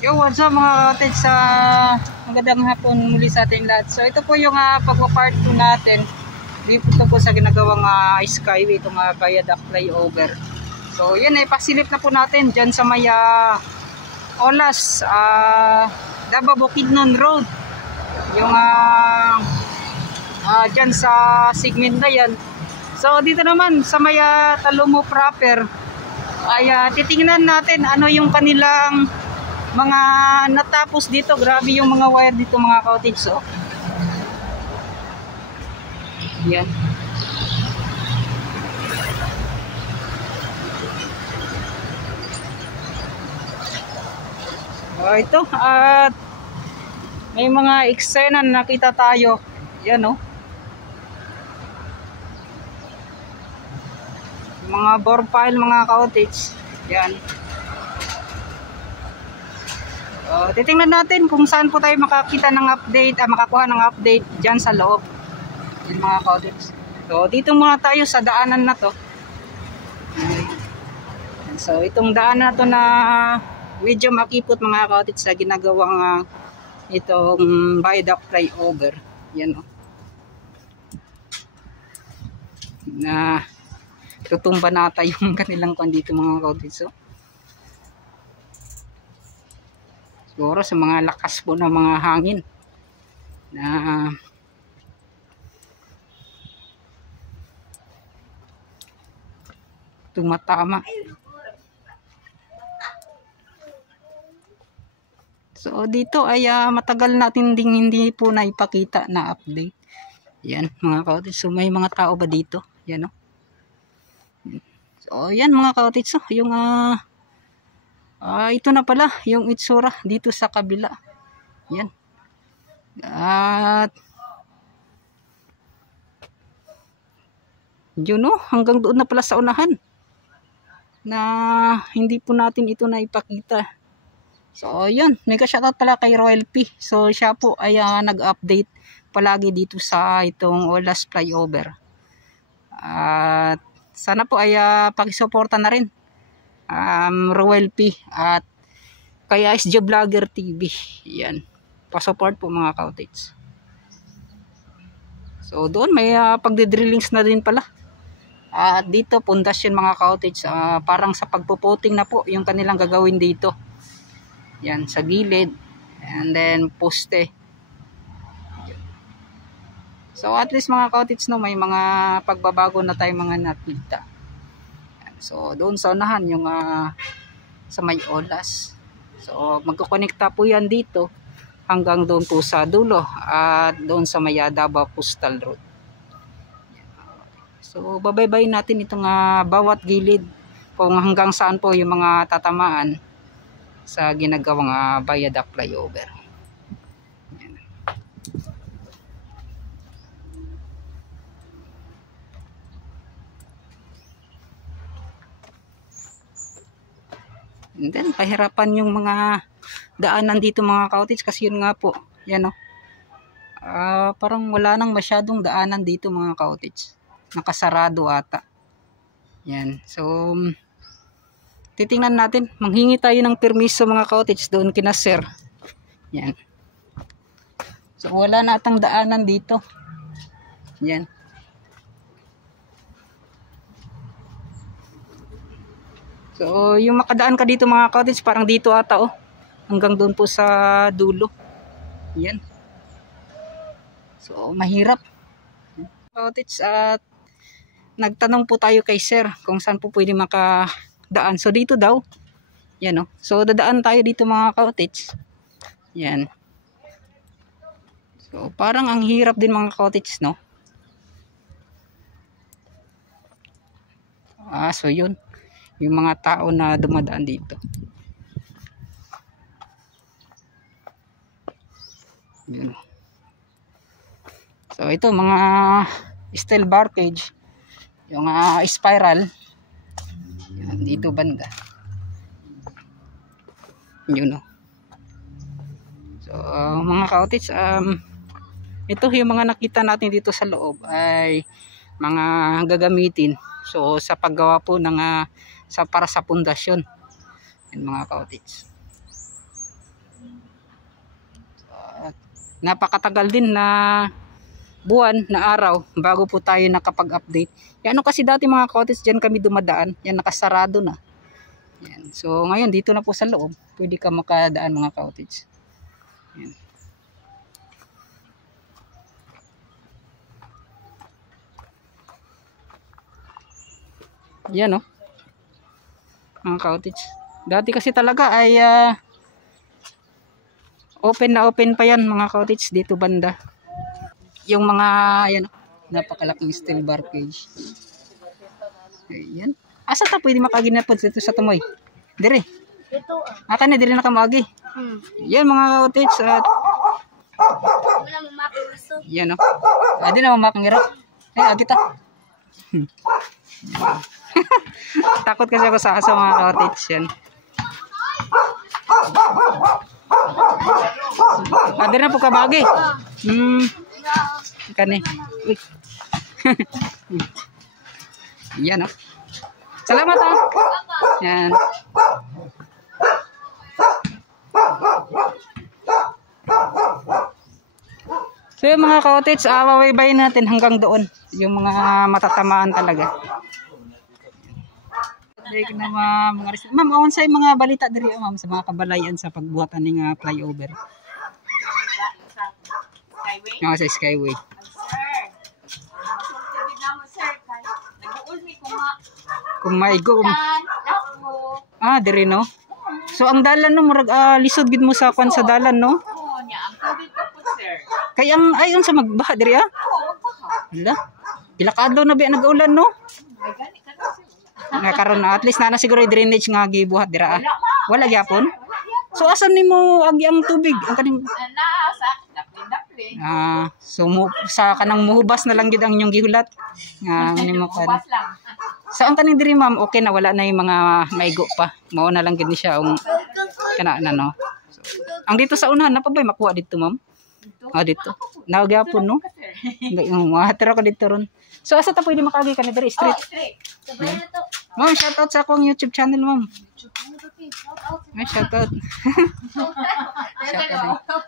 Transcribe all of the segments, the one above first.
Yo, what's up mga cottage, sa magandang hapon muli sa ating lahat. So ito po yung pagpa-part 2 natin dito po sa ginagawang skyway, itong viaduct flyover. So yun, pasilip na po natin dyan sa may Olas, Davao Bukidnon Road, yung dyan sa segment na yan. So dito naman sa may Talomo proper ay titingnan natin ano yung kanilang mga natapos dito. Grabe yung mga wire dito mga cottage. So yan. Ito at may mga eksena na nakita tayo. Yan oh. Mga bore pile mga cottage. Yan. Titingnan natin kung saan po tayo makakita ng update, makakuha ng update dyan sa loob. Yan mga cottage. So dito muna tayo sa daanan na to. So itong daanan na to na medyo makipot mga cottage sa ginagawang itong viaduct flyover. Yan o. Na tutumba nata yung kanilang kwan dito mga cottage. So siguro sa mga lakas po ng mga hangin na tumatama. So dito ay matagal natin ding hindi po na ipakita na update. Yan mga cottage. So may mga tao ba dito? Yan o. So yan mga cottage. So yung ito na pala yung itsura dito sa kabila. Yan. At yun o, hanggang doon na pala sa unahan na hindi po natin ito na ipakita. So yun, mega shoutout pala kay Royal P. So siya po ay nag-update palagi dito sa itong Olas flyover. At sana po ay pakisuporta na rin Royal P at kaya SJ Vlogger TV. Yan, pa-support po mga cottage. So doon may pagdidrillings na din pala. At dito pundasyon mga cottage, parang sa pagpuputing na po yung kanilang gagawin dito. Yan sa gilid and then poste. So at least mga cottage no, may mga pagbabago na tayo mga nakita. So doon sa unahan yung sa may Olas. So magkukonekta po yan dito hanggang doon po sa dulo at doon sa may Davao Postal Road. So babaybay natin itong bawat gilid kung hanggang saan po yung mga tatamaan sa ginagawang viaduct flyover. And then pahirapan yung mga daanan dito mga cottage kasi yun nga po, yan o. Parang wala nang masyadong daanan dito mga cottage. Nakasarado ata. Yan. So titingnan natin, manghingi tayo ng permiso mga cottage doon kina sir. Yan. So wala na atang daanan dito. Yan. So yung makadaan ka dito mga cottage parang dito ata oh. Hanggang doon po sa dulo. Yan. So mahirap. Cottage at nagtanong po tayo kay sir kung saan po pwede makadaan. So dito daw. Yan oh. So dadaan tayo dito mga cottage. Yan. So parang ang hirap din mga cottage no. So yun. Yung mga tao na dumadaan dito. Yan. So ito mga steel bar cage. Yung spiral. Yan, dito banda. Yun o. So mga cottage, ito yung mga nakita natin dito sa loob ay mga gagamitin. So sa paggawa po ng para sa pundasyon. Yan mga cottage. napakatagal din na buwan na araw bago po tayo nakapag-update. Yan kasi dati mga cottage dyan kami dumadaan, yan nakasarado na. Yan. So ngayon dito na po sa loob, pwede ka makadaan mga cottage. Yan. Yan oh. Mga cottage. Dati kasi talaga ay open na open pa yan mga cottage dito banda. Yung mga yan oh, napakalaking steel bar cage. Ayan. Asa ta pwede makaginapod dito sa tumoy? Dire. Dito. Aka na dire na kamagi. Yan mga cottage at Wala mo makiuso. yan oh. Adi na mamakangiro. Ay agi ta. Takot kasi ako sa aso mga cottage yan. Adi na po kamagi. Kani. Uy. Yan oh. Salamat ah. Yan. So yung mga cottage, wabaybayin natin hanggang doon. Yung mga matatamaan talaga. Ma'am, awan sa mga balita diri ma'am sa mga kabalayan sa pagbuhatan ng flyover. Skyway? Oo, sa Skyway. Sir. Sabi na mo, sir. Nag-uul mi Kung maigo. Ako. Diri no. So ang dalan no murag lisod gid mo sa kwan sa dalan no. Oo niya. Ang COVID pa po, sir. Kay ang ayon sa magbaha diri Oo, magbaha. Hala. Pila ka adlaw na ba nag-ulan no? May gani ka na, sir. Nga karon at least na siguro yung drainage nga gibuhat dira. Wala ma. Wala gyapon. Wala yan. So asan nimo agi ang tubig? Ang kaning Nasa. Dapli-dapli. so sa kanang muhubas na lang gid ang inyong gihulat. Nga nimo kan. Ubas lang. So ang kaning diri ma'am okay na wala na yung mga maigo pa. Mao na lang gid ni siya kana na no. So, ang dito sa unahan na pa ba makuha dito ma'am? Dito. Nagyapon no. Yung hatero ko dito ron. So asa ta pwede makagi ka ni diri street? Straight. Sabay na to. Ma'am, shoutout sa akong YouTube channel, ma'am. Ay, shoutout. Shoutout.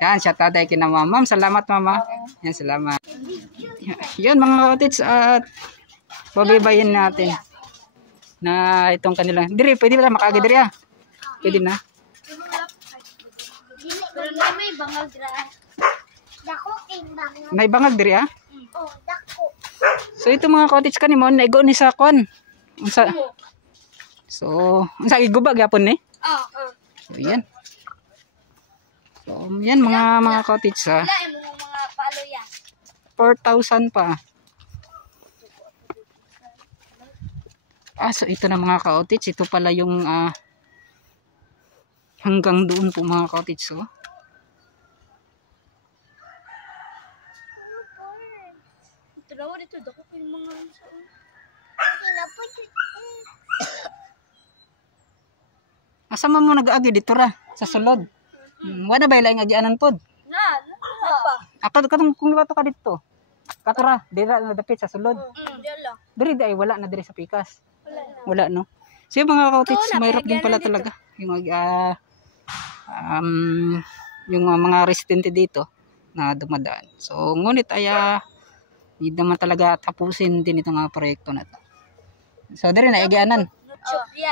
Yan, shoutout tayo kina ma'am. Ma'am, salamat, mama. Yan, salamat. Yan, mga cottage at babaybayin natin na itong kanilang. Diri, pwede ba makagi diri ah? Pwede na. Pero na may bangag dra. Dako king bangag. May bangag diri ah? Oh, dako. So ito mga cottage kanimo naigo ni sa kon. Unsa? So, unsa giguba gyapon ni? So yan. So yan mga cottage ha. Wala mo mga palo ya. 4,000 pa. So ito na mga cottage, ito pala yung hanggang doon po mga cottage so. Tulawa dito dako kay mga sa. Asa man mo nag-agi dito ra sa sulod. Wala ba ilay nga gianan pod? Na pa. Ako katong kung liwato ka dito. Katura, dira na dapit sa sulod. Dala. Diri ay wala na diri sa pikas. Wala na. Wala no. So yung mga cottage Ito, mayroon din pala dito. talaga yung yung mga residente dito na dumadaan. So ngunit ay hindi naman talaga tapusin din itong proyekto na to. So diri na agianan.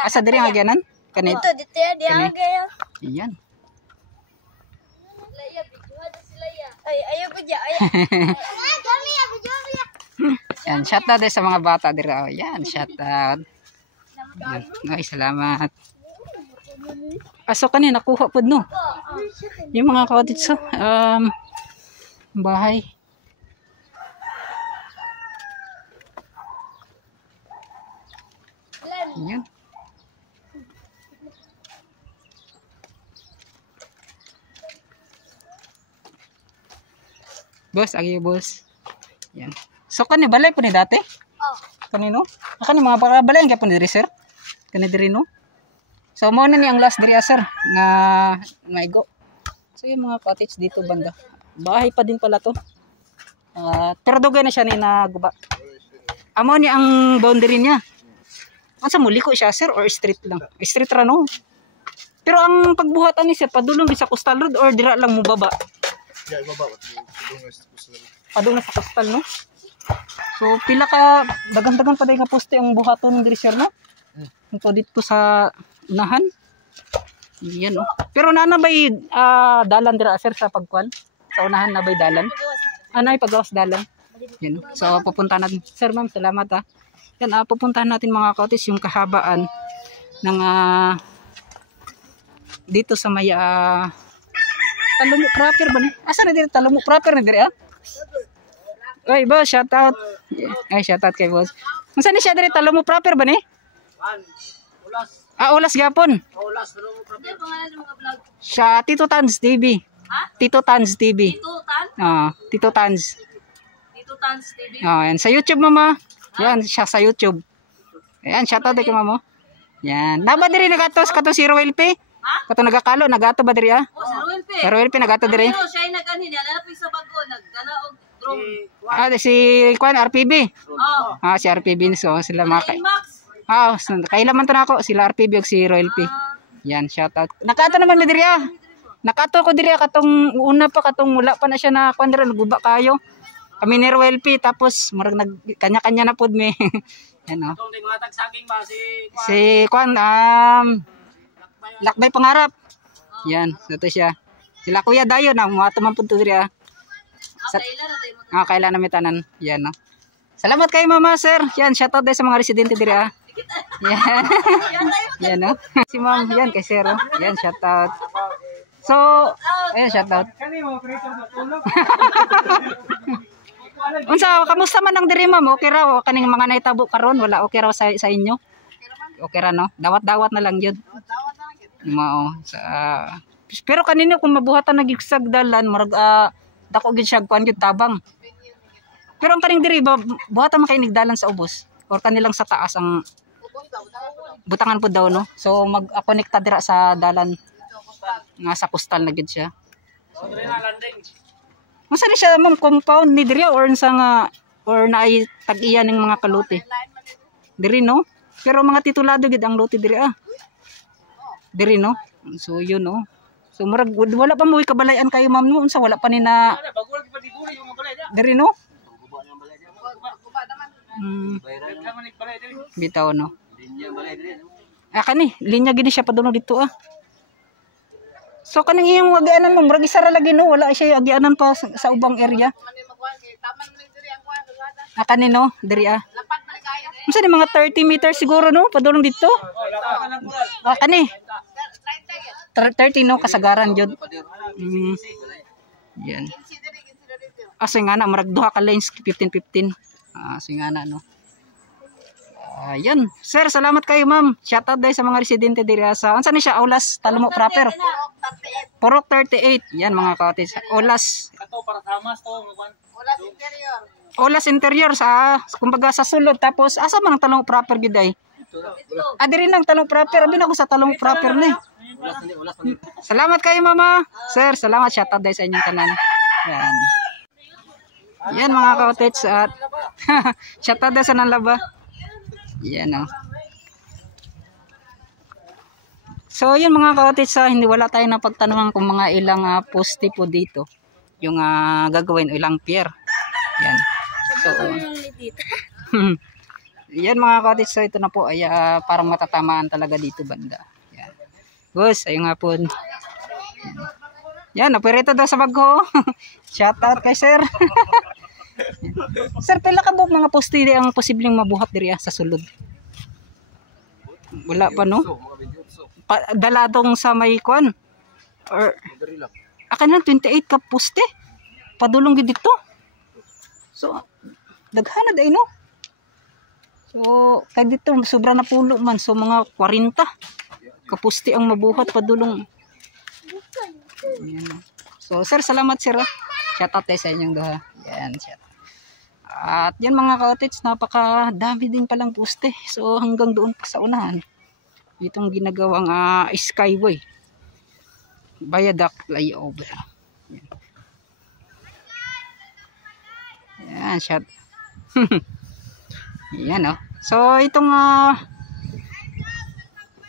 Asa diri ang agianan? Kanito. Dito ya di Kani. ang gaya. Iyan. Laya video ada sila ya. Ay ayo ko ja ay. Kami ya video ya. Yan, shoutout din sa mga bata diri. Oh, yan, shoutout. Yan. Ay, salamat. So kanina nakuha pod no. Yung mga cottage so, bahay. Yan. Boss, agi boss. Yan. So kani balay po ni dati? Oh. Kanino? Kani mga balay ang gyapon diri sir. Kani diri no. So mao na ni ang last diri sir nga maigo. So yung mga cottage dito banda. Bahay pa din pala to. Pero dugay na siya ni naguba. Amo ni ang boundary niya. Unsa mo liko siya sir or street lang? Street ra no. Pero ang pagbuhatan ni sir, padulong di sa coastal road or dira lang mo baba? Ya, ibaba. Padung na sa coastal, no? So, pila ka, dagan-dagan pa dahil ka poste ang buhaton diri sir, no? Ito dito sa unahan. Yan, no? Pero nanabay dalan dira sir sa pagkuan? Sa unahan na bay dalan? Anay pagawas dalan? Yan, no? So, pupunta natin. Sir, ma'am, salamat ha. Yan, pupuntahan natin mga kautis yung kahabaan ng dito sa may Talumok proper ba ni? Asa na dito Talumok proper na diri Oy, boss, shout out. Ay, shout out kay boss. Unsa ni siya diri Talumok proper ba ni? Ulas. Ulas gapon. Ulas, Talumok proper. Ano pangalan ng mga vlog? Siya Tito Tans TV. Ha? Tito Tans TV. Tito Tan? Tito Tans. Tito Tans TV? Yan sa YouTube mama. Yan siya sa YouTube. Ayan, shout out kay mama. Yan. Naba diri nagatos kato si Roel P. Ha? Kato nagakalo, nagato ba diri Oh, si Ruel P. Roel P nagato diri. Pero siya ay nag-anin, nalapit sa bago, nagdala og drone. Si Kwan RPB. Oh. Si RPB so sila mga Ay, Max. kailaman to na ako sila RPB ug si Roel P. Yan, shout out. Nakato naman mi diri Nakato ko diri katong una pa katong wala pa na siya na kwan diri naguba kayo. Kami ni Roel P tapos murag nag kanya-kanya na pud mi. Yan Itong mga tagsaging ba si Kwan Lakbay Pangarap. Yan, ito siya. Sila Kuya Dayo na muato man pud to diri Kailan na tayo mo? kailan na mi tanan. Yan no. Salamat kay Mama Sir. Yan, shout out sa mga residente diri Yan. Yan no. Si Ma'am yan kay Sir. Yan, shout out. So, ayan, shout out. Unsa kamusta man ang diri ma'am? Okay raw kaning mga naitabo karon wala okay raw sa inyo? Okay ra no? Dawat-dawat na lang yun. Mao sa pero kanino kung mabuhatan nagigsag dalan murag dako gid siya kuan gyud tabang. Pero ang kaning diri buhatan man kay nigdalan sa ubos or kanilang sa taas ang butangan po daw no. So mag-connecta dira sa dalan nga sa coastal na gid siya. Masa ni siya ma'am compound ni diri or sa nga or naay tag-iya ning mga kaluti. Diri no? Pero mga titulado gid ang lote diri Diri no. So yun no. So murag wala pa mo kabalayan kayo ma'am no unsa wala pa ni na diri no. Bitaw no. Kani linya gid siya padulong dito So kanang iyong agianan mo murag isa ra lagi no wala siya agianan pa sa ubang area. Kani no diri Unsa ni mga 30 meters siguro no padulong dito? Kani 30 no kasagaran jud. Yan. Asa nga na murag duha ka lanes 15-15. Singana no. Yan. Sir, salamat kayo ma'am. Shout out dahil sa mga residente diri sa unsa ni siya Aulas Talumok proper. Purok 38. Yan mga cottage. Aulas. Kato para tamas to Ulas interior. Aulas interior sa kumbaga sa sulod tapos asa man ang Talumok proper gid ay? Diri nang Talumok proper. Abi na ko sa Talumok proper ni. Salamat kayo mama. Sir, salamat shout out dahil sa inyong tanan. Yan. Yan mga cottage at shout out dahil sa nanlaba. Yan So yun mga cottage hindi wala tayo na pagtanungan kung mga ilang poste po dito yung gagawin o ilang pier. Yan. So yan mga cottage so ito na po ay parang matatamaan talaga dito banda. Yan. Boss, ayun nga po. Yan, operito daw sa bagho. Shout out kay sir. Sir, pila ka po mga poste ang posibleng mabuhat diri sa sulod? Wala pa no? Daladong sa may kwan? Or kanang 28 ka poste? Padulong gid dito. So, daghan na no? So, kay dito sobra na pulo man so mga 40 ka poste ang mabuhat padulong. Yan. So, sir, salamat sir. Shout out sa inyong duha. Yan, shout. At yan mga cottage, napakadami din palang poste. So hanggang doon pa sa unahan. Itong ginagawang skyway. Viaduct flyover. Yan, shot. Yan So itong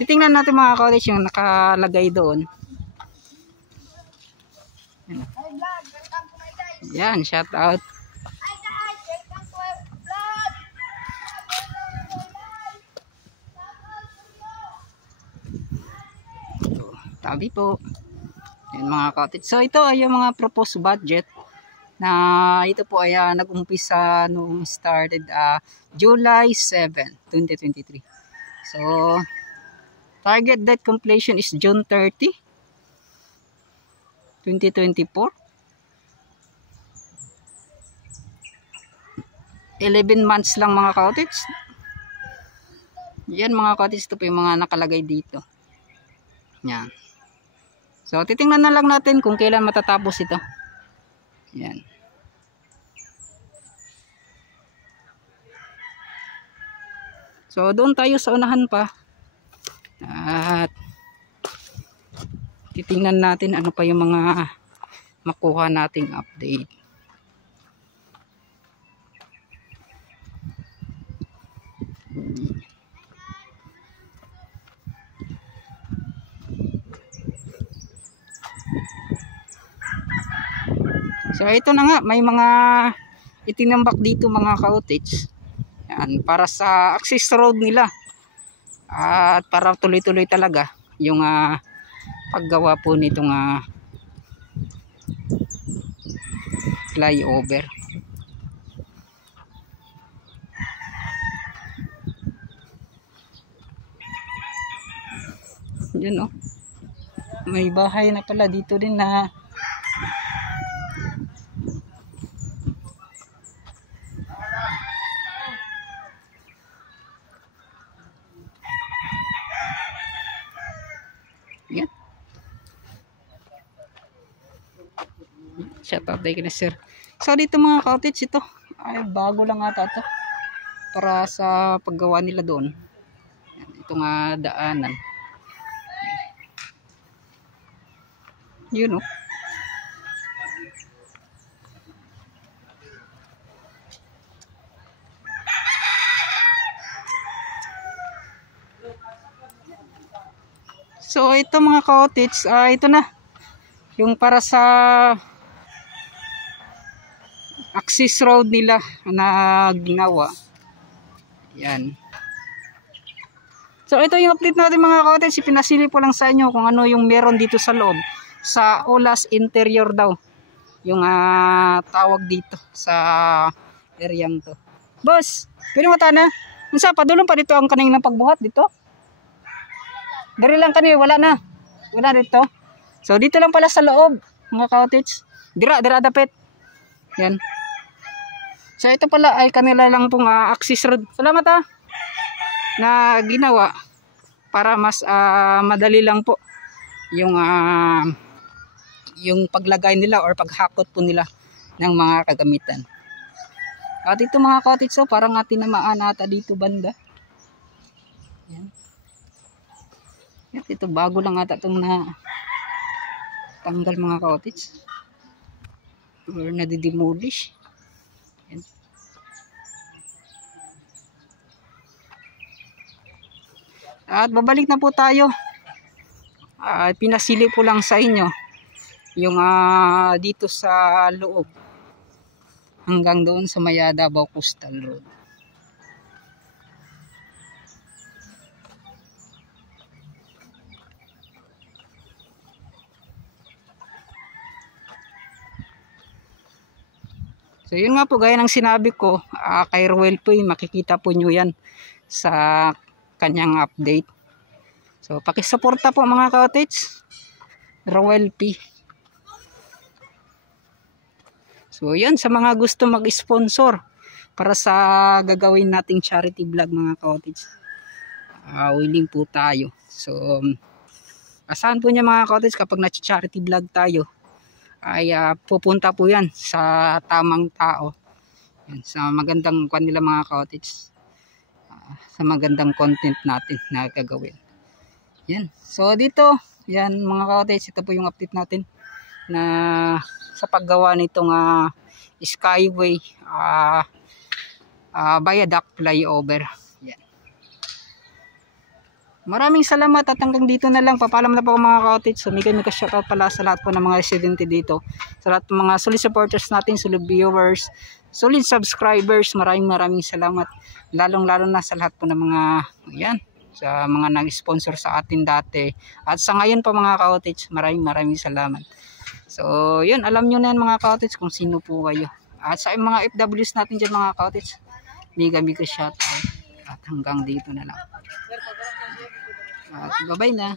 titingnan natin mga cottage yung nakalagay doon. Yan, shout out. Tabi po. Yan mga cottage. So ito ay yung mga proposed budget na ito po ay nag-umpisa noong started July 7, 2023. So target date completion is June 30, 2024. 11 months lang mga cottage. Yan mga cottage, ito po yung mga nakalagay dito. Yan. So titingnan na lang natin kung kailan matatapos ito. Yan. So doon tayo sa unahan pa. At titingnan natin ano pa yung mga makuha nating update. So ito na nga, may mga itinambak dito mga cottage. Yan, para sa access road nila. At para tuloy-tuloy talaga yung paggawa po nitong flyover. Yan oh. May bahay na pala dito din na yan. Shout out kay sir. So dito mga cottage, ito ay bago lang ata to para sa paggawa nila doon. Yan, ito nga daanan. Yun oh. So ito mga cottage, ito na yung para sa access road nila na ginawa. Yan. So ito yung update natin mga cottage, ipinasili po lang sa inyo kung ano yung meron dito sa loob. Sa Ulas Interior daw yung tawag dito sa areang to. Boss, pwede mo tana? Unsa pa dulong pa dito ang kaning pagbuhat dito? Dari lang kani, wala na. Wala dito. So dito lang pala sa loob, mga cottage. Dira dapit. Yan. So ito pala ay kanila lang pong access road. Salamat na ginawa para mas madali lang po yung paglagay nila or paghakot po nila ng mga kagamitan. At ito mga cottage, so parang tinamaan ata dito banda. Yan. At ito bago lang ata itong na tanggal mga cottage or nadidemolish. Yan. At babalik na po tayo. Pinasili po lang sa inyo yung dito sa loob hanggang doon sa Mayadabaw Coastal Road. So yun nga po, gaya ng sinabi ko, kay Roel po, makikita po nyo yan sa kanyang update. So pakisuporta po mga cottage, Roel P. So yun, sa mga gusto mag-sponsor para sa gagawin nating charity vlog mga cottage, willing po tayo. So asahan po niya mga cottage, kapag na-charity vlog tayo ay pupunta po yan sa tamang tao, yan, sa magandang kanila mga cottage, sa magandang content natin na gagawin. Yan. So dito, yan mga cottage, ito po yung update natin na sa paggawa nitong skyway viaduct flyover. Yan. Maraming salamat at hanggang dito na lang. Papalam na po mga ka-cottage. So mega shoutout pala sa lahat po ng mga residente dito. Sa lahat ng mga solid supporters natin, solid viewers, solid subscribers. Maraming salamat. Lalong-lalo na sa lahat po ng mga yan, sa mga nag-sponsor sa atin dati. At sa ngayon po mga ka-cottage, maraming salamat. So yun, alam nyo na yan mga ka-cottage kung sino po kayo. At sa mga FWs natin dyan mga ka-cottage, mega shoutout. At hanggang dito na lang. At bye-bye na.